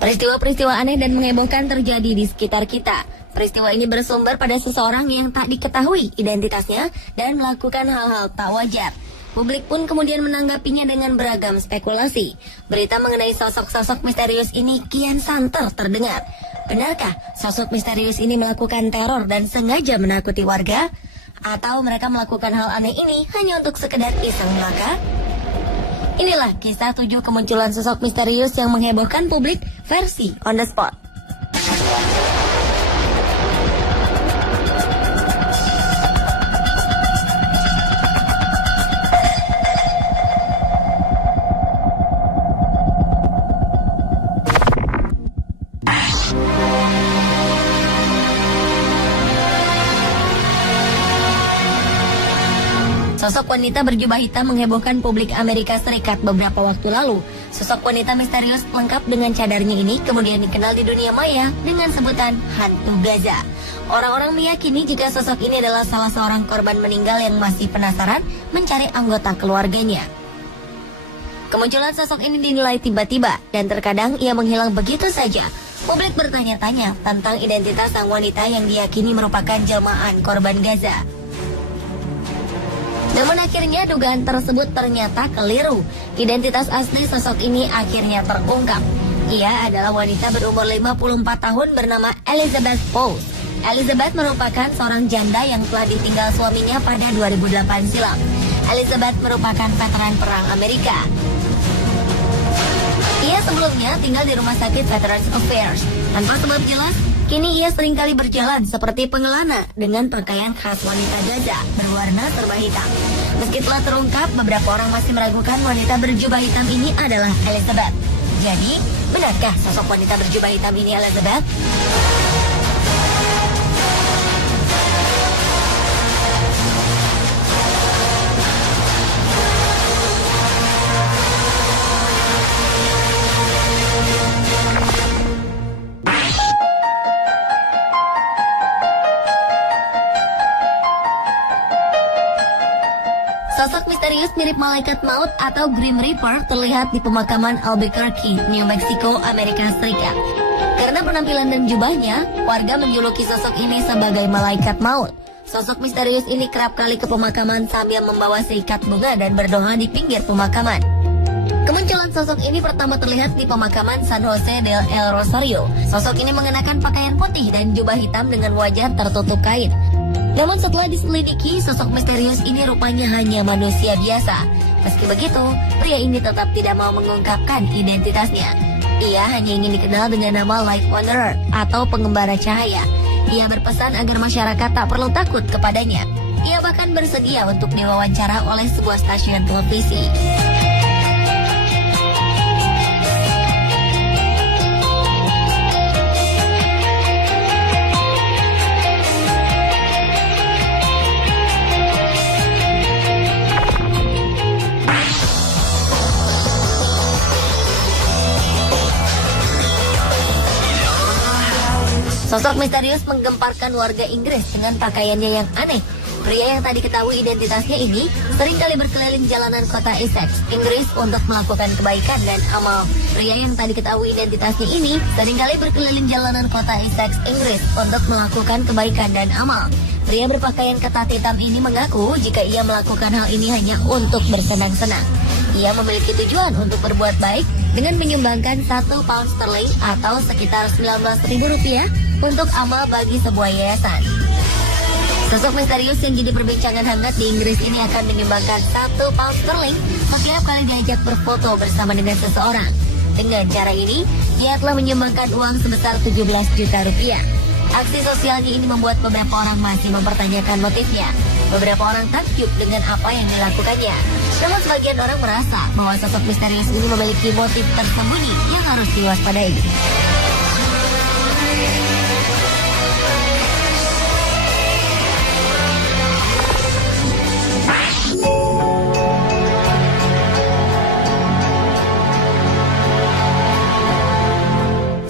Peristiwa-peristiwa aneh dan menghebohkan terjadi di sekitar kita. Peristiwa ini bersumber pada seseorang yang tak diketahui identitasnya dan melakukan hal-hal tak wajar. Publik pun kemudian menanggapinya dengan beragam spekulasi. Berita mengenai sosok-sosok misterius ini kian santer terdengar. Benarkah sosok misterius ini melakukan teror dan sengaja menakuti warga? Atau mereka melakukan hal aneh ini hanya untuk sekedar iseng belaka? Inilah kisah 7 kemunculan sosok misterius yang menghebohkan publik versi On The Spot. Sosok wanita berjubah hitam menghebohkan publik Amerika Serikat beberapa waktu lalu. Sosok wanita misterius lengkap dengan cadarnya ini kemudian dikenal di dunia maya dengan sebutan Hantu Gaza. Orang-orang meyakini jika sosok ini adalah salah seorang korban meninggal yang masih penasaran mencari anggota keluarganya. Kemunculan sosok ini dinilai tiba-tiba dan terkadang ia menghilang begitu saja. Publik bertanya-tanya tentang identitas sang wanita yang diyakini merupakan jelmaan korban Gaza. Namun akhirnya dugaan tersebut ternyata keliru. Identitas asli sosok ini akhirnya terungkap. Ia adalah wanita berumur 54 tahun bernama Elizabeth Pauls. Elizabeth merupakan seorang janda yang telah ditinggal suaminya pada 2008 silam. Elizabeth merupakan veteran perang Amerika. Ia sebelumnya tinggal di rumah sakit Veterans Affairs. Tanpa sebab jelas, kini ia seringkali berjalan seperti pengelana dengan pakaian khas wanita Gaza berwarna serba hitam. Meski telah terungkap, beberapa orang masih meragukan wanita berjubah hitam ini adalah Elizabeth. Jadi, benarkah sosok wanita berjubah hitam ini Elizabeth? Sosok misterius mirip malaikat maut atau Grim Reaper terlihat di pemakaman Albuquerque, New Mexico, Amerika Serikat. Karena penampilan dan jubahnya, warga menjuluki sosok ini sebagai malaikat maut. Sosok misterius ini kerap kali ke pemakaman sambil membawa seikat bunga dan berdoa di pinggir pemakaman. Kemunculan sosok ini pertama terlihat di pemakaman San Jose del El Rosario. Sosok ini mengenakan pakaian putih dan jubah hitam dengan wajah tertutup kain. Namun setelah diselidiki, sosok misterius ini rupanya hanya manusia biasa. Meski begitu, pria ini tetap tidak mau mengungkapkan identitasnya. Ia hanya ingin dikenal dengan nama Light Wanderer atau pengembara cahaya. Ia berpesan agar masyarakat tak perlu takut kepadanya. Ia bahkan bersedia untuk diwawancara oleh sebuah stasiun televisi. Sosok misterius menggemparkan warga Inggris dengan pakaiannya yang aneh. Pria yang tak diketahui identitasnya ini seringkali berkeliling jalanan kota Essex, Inggris untuk melakukan kebaikan dan amal. Pria yang tak diketahui identitasnya ini seringkali berkeliling jalanan kota Essex, Inggris untuk melakukan kebaikan dan amal. Pria berpakaian ketat hitam ini mengaku jika ia melakukan hal ini hanya untuk bersenang-senang. Ia memiliki tujuan untuk berbuat baik dengan menyumbangkan 1 pound sterling atau sekitar Rp19.000 untuk amal bagi sebuah yayasan. Sosok misterius yang jadi perbincangan hangat di Inggris ini akan menyumbangkan 1 pound sterling setiap kali diajak berfoto bersama dengan seseorang. Dengan cara ini, ia telah menyumbangkan uang sebesar 17 juta rupiah. Aksi sosialnya ini membuat beberapa orang masih mempertanyakan motifnya. Beberapa orang takjub dengan apa yang dilakukannya. Namun sebagian orang merasa bahwa sosok misterius ini memiliki motif tersembunyi yang harus diwaspadai.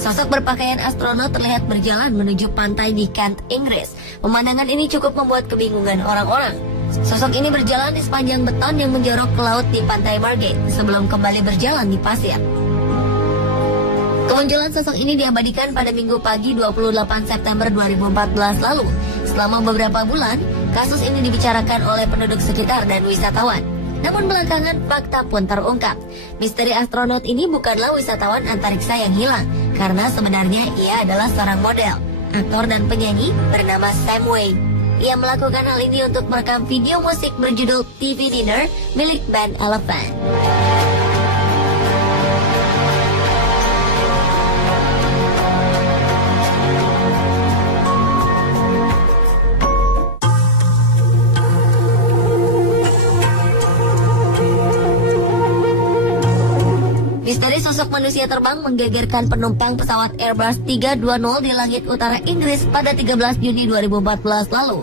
Sosok berpakaian astronot terlihat berjalan menuju pantai di Kent, Inggris. Pemandangan ini cukup membuat kebingungan orang-orang. Sosok ini berjalan di sepanjang beton yang menjorok ke laut di pantai Margate sebelum kembali berjalan di pasir. Kemunculan sosok ini diabadikan pada Minggu pagi 28 September 2014 lalu. Selama beberapa bulan, kasus ini dibicarakan oleh penduduk sekitar dan wisatawan. Namun belakangan fakta pun terungkap. Misteri astronot ini bukanlah wisatawan antariksa yang hilang, karena sebenarnya ia adalah seorang model, aktor dan penyanyi bernama Sam Wade. Ia melakukan hal ini untuk merekam video musik berjudul TV Dinner milik band Elephant. Misteri sosok manusia terbang menggegerkan penumpang pesawat Airbus 320 di langit utara Inggris pada 13 Juni 2014 lalu.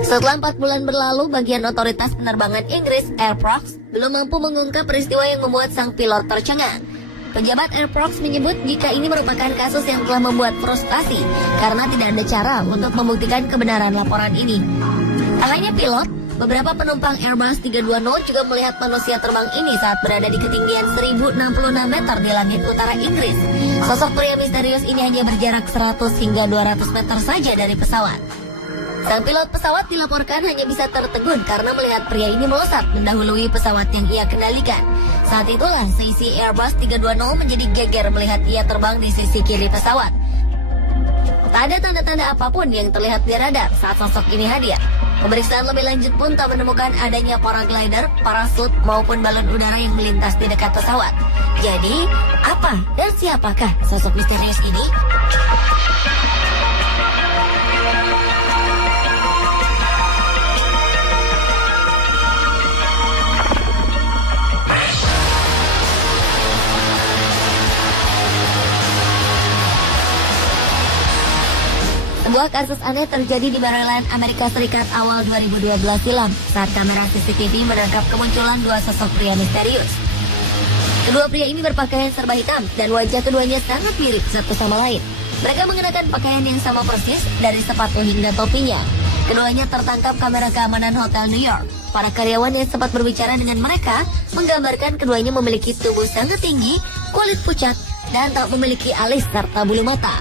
Setelah 4 bulan berlalu, bagian otoritas penerbangan Inggris, Air France, belum mampu mengungkap peristiwa yang membuat sang pilot tercengang. Pejabat Air France menyebut jika ini merupakan kasus yang telah membuat frustasi karena tidak ada cara untuk membuktikan kebenaran laporan ini. Tak hanya pilot, beberapa penumpang Airbus 320 juga melihat manusia terbang ini saat berada di ketinggian 1066 meter di langit utara Inggris. Sosok pria misterius ini hanya berjarak 100 hingga 200 meter saja dari pesawat. Sang pilot pesawat dilaporkan hanya bisa tertegun karena melihat pria ini melesat mendahului pesawat yang ia kendalikan. Saat itulah seisi Airbus 320 menjadi geger melihat ia terbang di sisi kiri pesawat. Tak ada tanda-tanda apapun yang terlihat di radar saat sosok ini hadir. Pemeriksaan lebih lanjut pun tak menemukan adanya paraglider, parasut maupun balon udara yang melintas di dekat pesawat. Jadi, apa dan siapakah sosok misterius ini? Sebuah kasus aneh terjadi di Maryland, Amerika Serikat awal 2012 silam saat kamera CCTV menangkap kemunculan dua sosok pria misterius. Kedua pria ini berpakaian serba hitam dan wajah keduanya sangat mirip satu sama lain. Mereka mengenakan pakaian yang sama persis dari sepatu hingga topinya. Keduanya tertangkap kamera keamanan Hotel New York. Para karyawan yang sempat berbicara dengan mereka menggambarkan keduanya memiliki tubuh sangat tinggi, kulit pucat, dan tak memiliki alis serta bulu mata.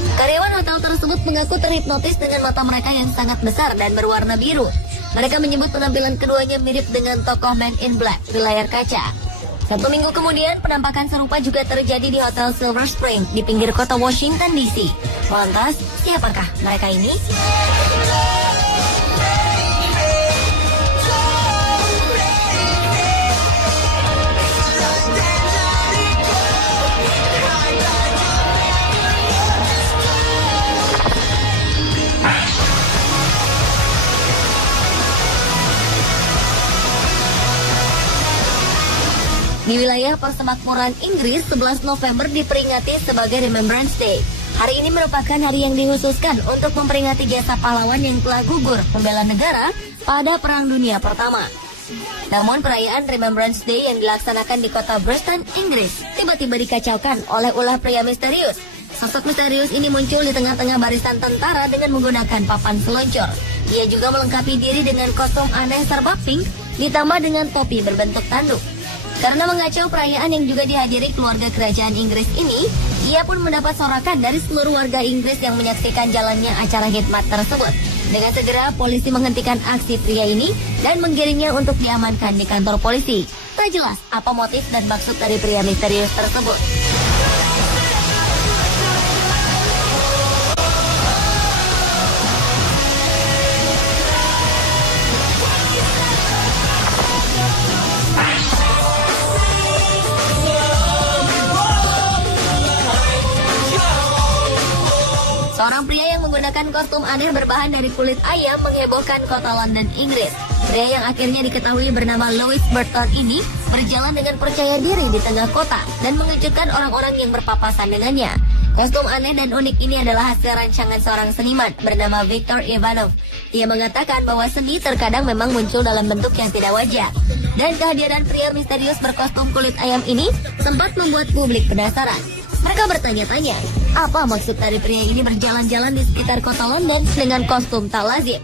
Karyawan hotel tersebut mengaku terhipnotis dengan mata mereka yang sangat besar dan berwarna biru. Mereka menyebut penampilan keduanya mirip dengan tokoh Man in Black di layar kaca. 1 minggu kemudian, penampakan serupa juga terjadi di Hotel Silver Spring di pinggir kota Washington DC. Lantas, siapakah mereka ini? Di wilayah persemakmuran Inggris, 11 November diperingati sebagai Remembrance Day. Hari ini merupakan hari yang dikhususkan untuk memperingati jasa pahlawan yang telah gugur membela negara pada Perang Dunia Pertama. Namun perayaan Remembrance Day yang dilaksanakan di kota Bristol, Inggris, tiba-tiba dikacaukan oleh ulah pria misterius. Sosok misterius ini muncul di tengah-tengah barisan tentara dengan menggunakan papan seluncur. Ia juga melengkapi diri dengan kostum aneh serba pink, ditambah dengan topi berbentuk tanduk. Karena mengacau perayaan yang juga dihadiri keluarga kerajaan Inggris ini, ia pun mendapat sorakan dari seluruh warga Inggris yang menyaksikan jalannya acara khidmat tersebut. Dengan segera, polisi menghentikan aksi pria ini dan menggiringnya untuk diamankan di kantor polisi. Tak jelas apa motif dan maksud dari pria misterius tersebut. Seorang pria yang menggunakan kostum aneh berbahan dari kulit ayam menghebohkan kota London, Inggris. Pria yang akhirnya diketahui bernama Louis Burton ini berjalan dengan percaya diri di tengah kota dan mengejutkan orang-orang yang berpapasan dengannya. Kostum aneh dan unik ini adalah hasil rancangan seorang seniman bernama Viktor Ivanov. Ia mengatakan bahwa seni terkadang memang muncul dalam bentuk yang tidak wajar. Dan kehadiran pria misterius berkostum kulit ayam ini sempat membuat publik penasaran. Mereka bertanya-tanya, apa maksud dari pria ini berjalan-jalan di sekitar kota London dengan kostum tak lazim?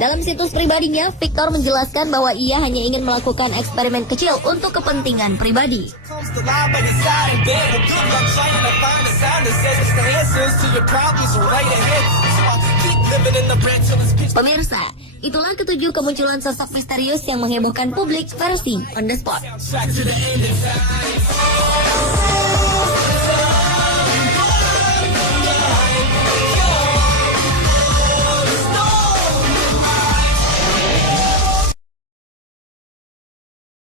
Dalam situs pribadinya, Victor menjelaskan bahwa ia hanya ingin melakukan eksperimen kecil untuk kepentingan pribadi. Pemirsa, itulah ketujuh kemunculan sosok misterius yang menghebohkan publik versi On The Spot.